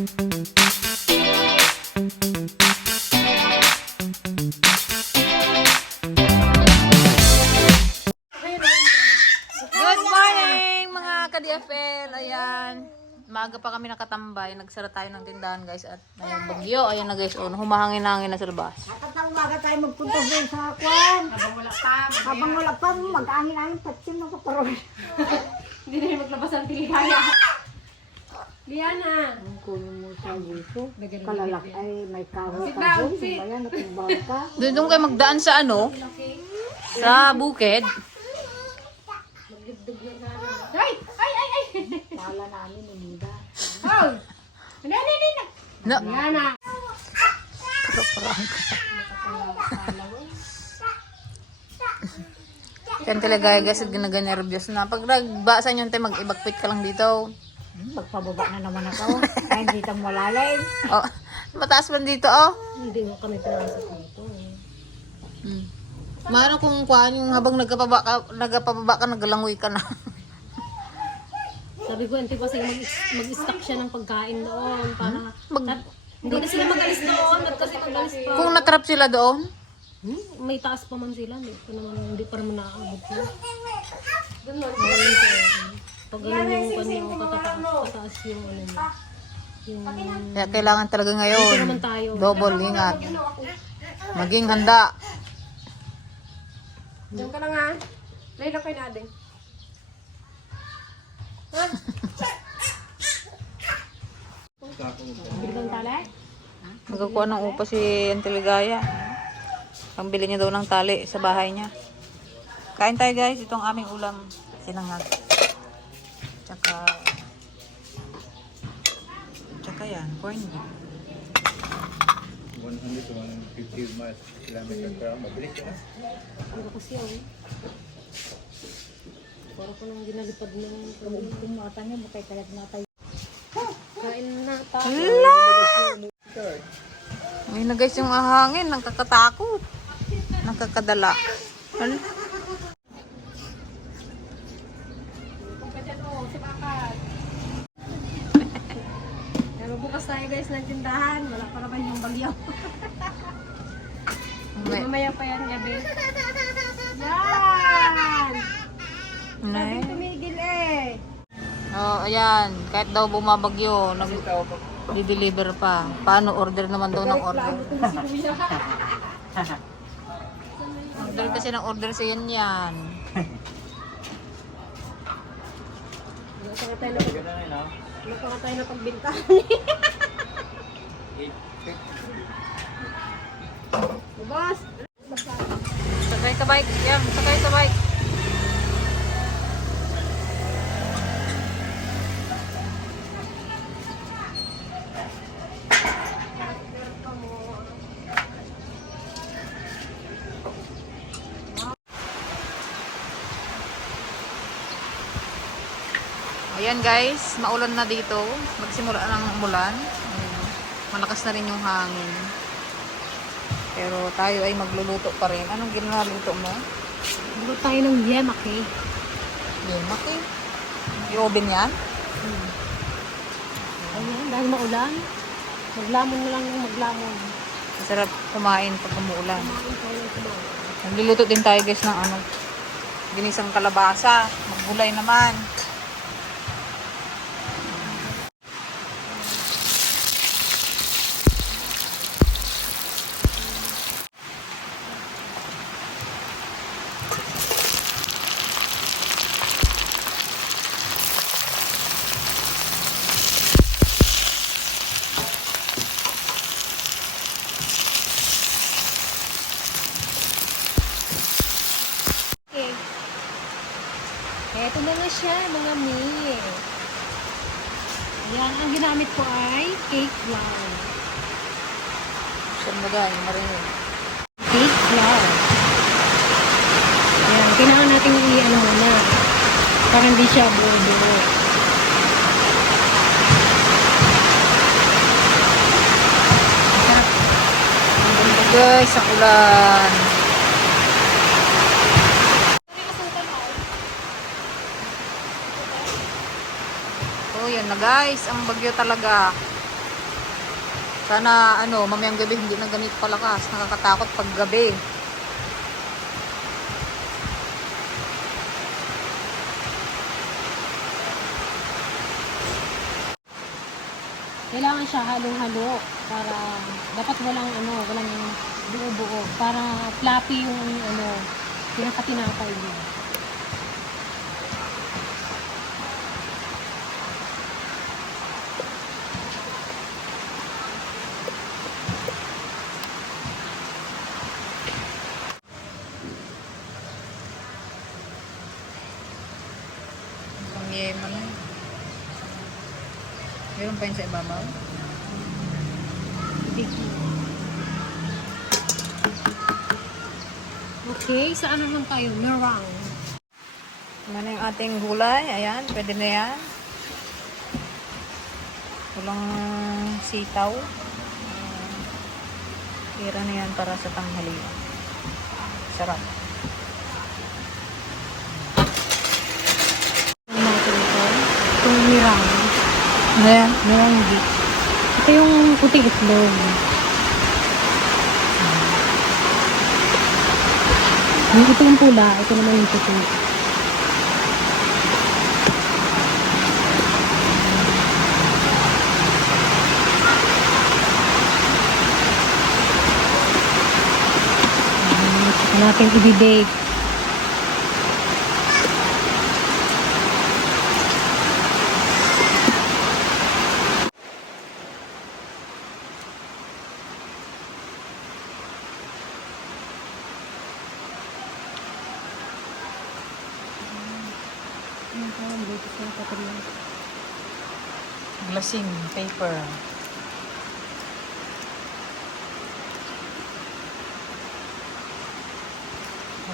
Good morning mga ka-DFL. Ayan. Maaga pa kami nakatambay. Nagsara tayo ng tindahan guys. At ayan, bagyo. Ayan na guys. Humahangin-hangin na sa labas. Nakatang tayo magpunta doon sa kwan. Habang wala pa, mag-angin-angin, patsin ako karoon. Hindi na yung maglabas ang tiligaya. Liana. Ang kunin mo sa gusto. Kalalak ay may kahoy Sit ka down, doon. sit. Bayan, nakibaw ka. Doon kayo magdaan sa ano? Sa bukid. Ay! Ay! Ay! Ay! Pala namin, umida. Oh! Hindi! No. Liana. Yan talaga guys. Ginaga-nervyos na. Pag nagbasa nyo tayo, mag-evacuate ka lang dito. Magpababa na naman ako. Ay, hindi tang malalim. Oh, mataas man dito oh. Hindi mo kami pinasok dito. Mano kung kuhaan yung habang nagpababa ka, nagalangoy ka na. Sabi ko, hindi pa sila mag-stock siya ng pagkain doon. Para Mag- hindi na sila mag-alis doon. Ba't kasi mag-alis pa? Kung natrap sila doon, May taas pa man sila. Hindi pa naman naaabot yun. Pag ganun yung kanyang kataas yung ano niya. Yung kaya kailangan talaga ngayon. hindi naman tayo. Double ingat. Maging handa. Diyan ka lang ha. Layla kayo natin. Ha? Bili kang tali? Magkakuha ng upa si Antiligaya. Pambili niya daw ng tali sa bahay niya. Kain tayo guys. Itong aming ulam. Sinangag. Tsaka yan. Corn beef. 100 to 150 miles kilometer per hour. Mabilis yan. Ano kasi yun? Para ko nang ginalipad ng Kung mata niya, bakay kalat na tayo. kain na tayo. Hala! Ayun na guys yung ahangin. Nakakatakot. Nakakadala. Ano? Pero bukas tayo guys ng tindahan. Wala pa naman yung bagyo. May, Mamaya pa yan gabi. Yan! Nay. Tumigil eh. Oh, ayan. Kahit daw bumabagyo, di-deliver pa. Paano? Order naman daw ng order. Order kasi ng order sa yan yan. Saka tayo na pagbintahan. Boss! Sakay sa bike. Yan, sakay sa bike. Ayan guys, maulan na dito. Magsimula ng umulan. Ayan, malakas na rin yung hangin. Pero tayo ay magluluto pa rin. Anong ginagaluto mo? Bulo tayo ng yemak eh. Yemak eh. I-oven yan? Ayan, dahil maulan. Maglamon na lang yung maglamon. Masarap kumain pag umuulan. Kumain tayo ng kumain. Nagluluto din tayo guys ng ano, ginisang kalabasa. Maggulay naman. Okay. Eto na nga siya, mga mi. Ayan, ang ginamit ko ay cake flour. Saan mo guys? Marinig. Cake flour. Ayan, kailangan natin i-ano muna. Para hindi siya buo-buo. Guys, ang ulan. Oh, yan na guys. Ang bagyo talaga. Sana ano, mamayang gabi hindi na ganito kalakas. Nakakatakot pag gabi. Kailangan siya halong-halo para dapat walang buo-buo para fluffy yung pinakatinapay niya. Ang yema na. Meron pa yun sa ibabaw? Okay, saan naman tayo? Meringue. Ano yung ating gulay? Ayan, pwede na yan. Walang sitaw. Tira na yan para sa tanghalian. Sarap. Ano natin ito? Itong meringue. Ayan. Meringue. Ito yung puting itlog. Yung itong pula, ito naman yung puti. Saka natin i-bake. Glassing paper.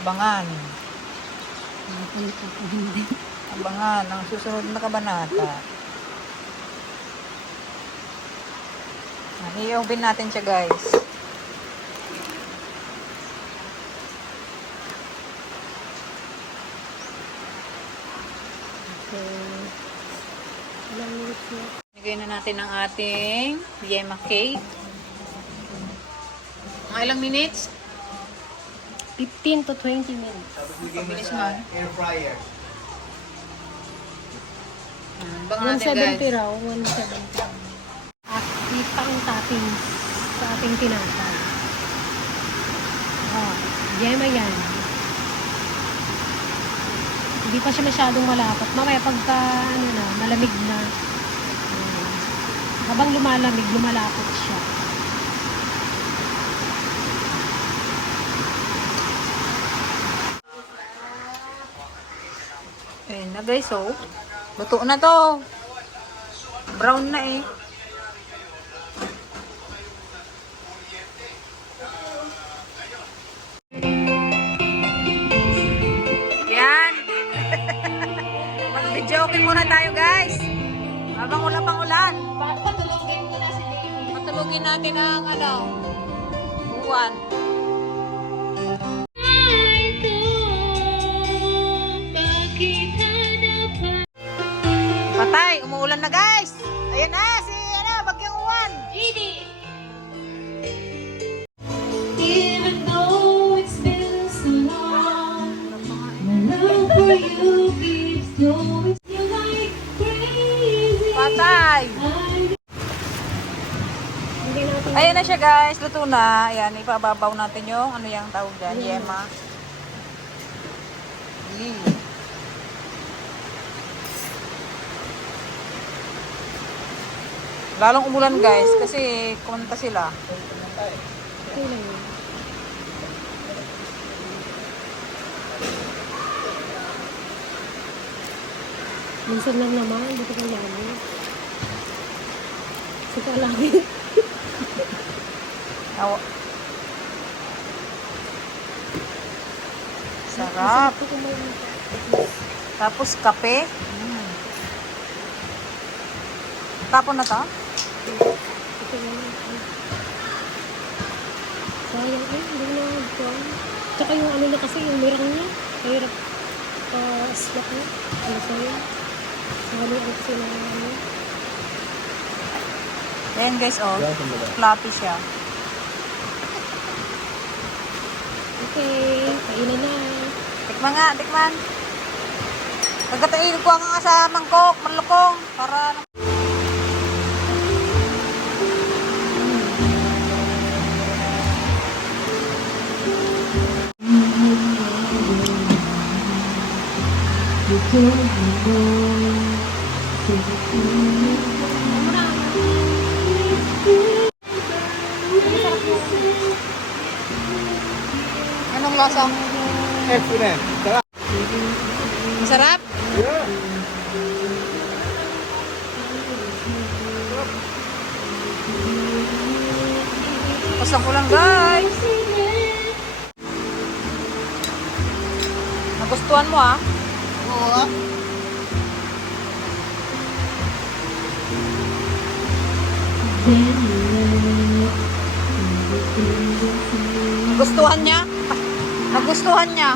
Abangan. Abangan ang susunod na kabanata. I-open natin siya, guys. Lagay na natin ang ating yema cake. Mga ilang minutes? 15 to 20 minutes. Pabilis man. Air fryer. Bangan natin, guys. 170 raw, 170. At kita ang toppings sa ating tinapay. Yema yan. Hindi pa siya masyadong malapot. Mamaya pagka, malamig na. Habang lumalamig, lumalapot siya. Ayun na, guys, oh. Luto na to. Brown na eh. Yan. Mag-joking muna tayo, guys. Habang wala pang ulan. Patulogin mo na si Baby. Patulugin natin ang buwan. Patay, umuulan na, guys. Ayan na si Bagyong Uwan. Even though it's been so long, my love for you keeps going. You like crazy. Patay. Hindi natin Ayan na siya, guys. Luto na. Ayan, ipababaw natin yung yung tawag dyan. Yema. Lalong umulan, guys, kasi kumanta sila. okay lang yun. Minsan lang naman, hindi ko kailangan. Sige, lagi. Awa. Sarap. Ito kumain. Tapos kape. Tapon na to? Ito naman. Sayang hindi na ito. Tsaka yung na kasi, yung mirang niya. Mahirap slap niya. Ano sa'yo? Haluan kasi na Ayan guys, oh. Yan, sandali. Floppy siya. Okay, kainan na. Tikman nga, tikman. Pagkatain ko nga sa mangkok, malukong. Para anong lasa? Excellent. Sarap. Masarap? Yeah. Pasang ko lang guys. Nagustuhan mo ah? Oo. Nagustuhan niya? Nagustuhan niya?